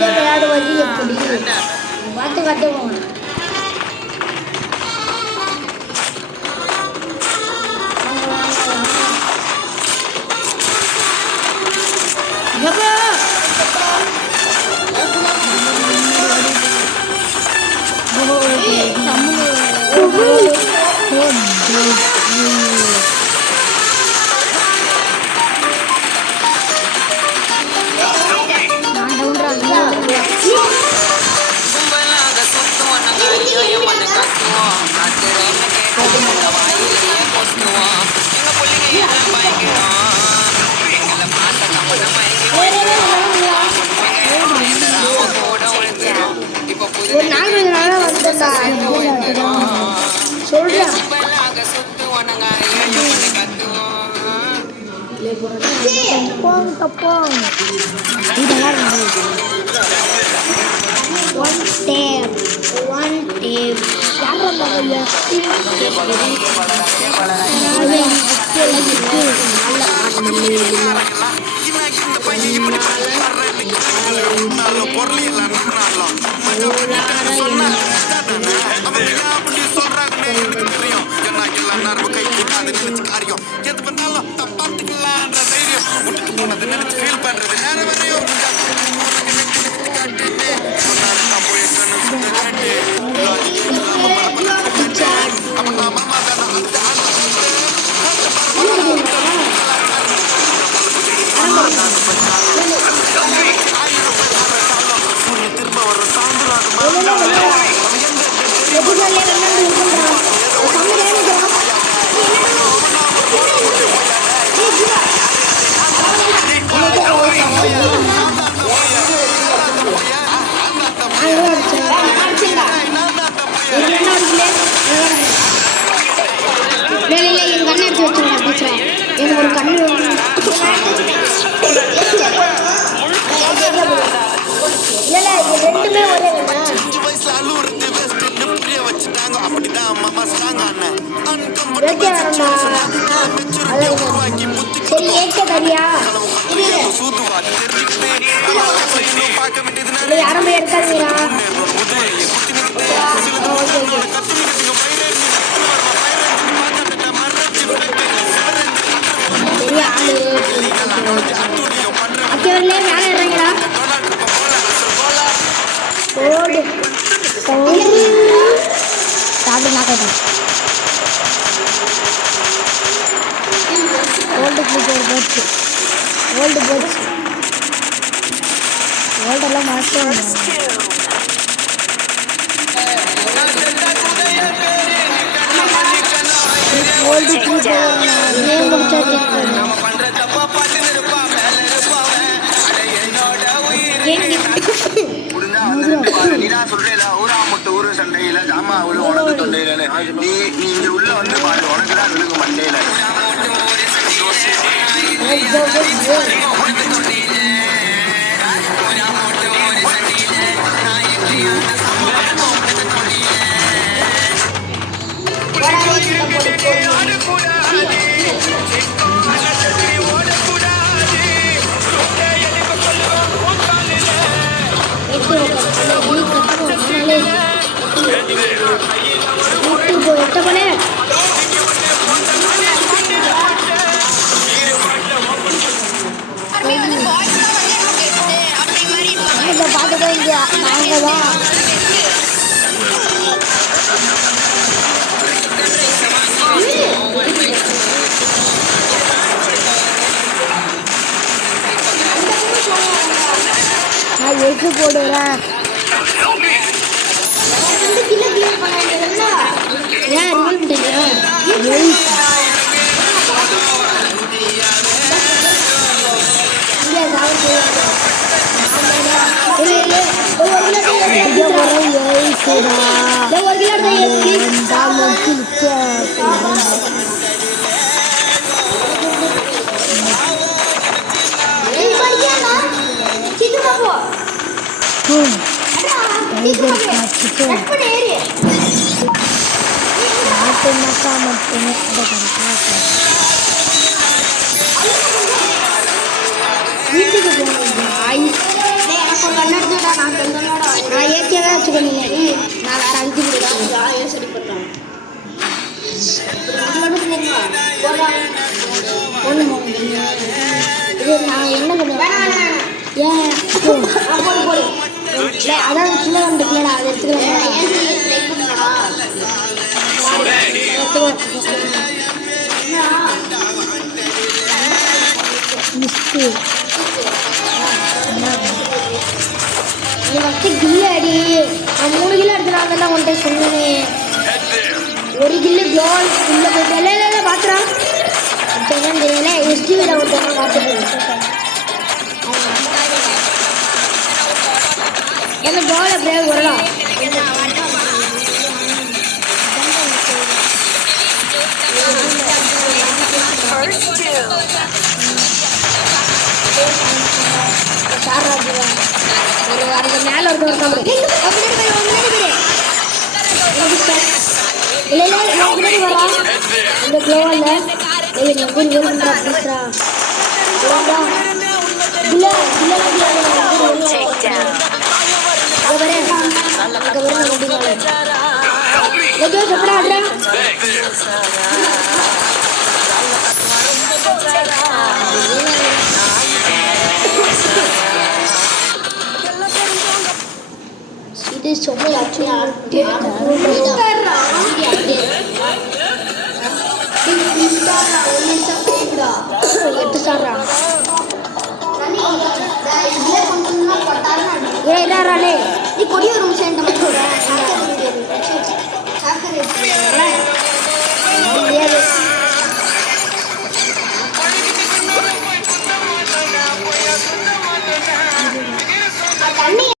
விளையாடு வழி எப்படி பார்த்து கத்துவோம். ஒரு நாள் வந்துட்டா சொல்றேன். யாரும் இருக்காதீங்களா? ஓல்டெல்லாம் மாட்டோம். ஊரு சண்டையில ஜாமா உனக்கு தொண்டையில நீ உள்ள வந்து பாரு, உனக்கு தான் விழுகு மண்டையில. எது போடுறேன் டைகர் காட்சிக்கு நாட்டு மக்கா மட்டுமே அதை கரெக்டாக வீட்டுக்கு போகணும். நான் ஏற்கனவே வச்சுக்கோங்க. நான் தகுதி சரிப்பட்டேன். இது நான் என்ன பண்ணுவேன்? ஏன் அதான் சின்ன வந்துக்கலடா, அதை எடுத்துக்கலாம். மிஸ்டு கில்லு அடி. நான் 3 கிலோ எடுத்துனாங்க தான் உன்ட்ட சொன்னேன். 1 கிலோ க்ளோல் உள்ள போட்டு இல்லை பார்த்துறான். என்னன்னு தெரியல. எஸ்டிவியில் ஒருத்தவங்க பார்த்துட்டு என்ன க்ளோவில் அப்படியே வரலாம். மேல இந்த க்ளோவில் இது சொன்ன எட்டு சார்ரா நீ கொடிய ஒரு விஷயம்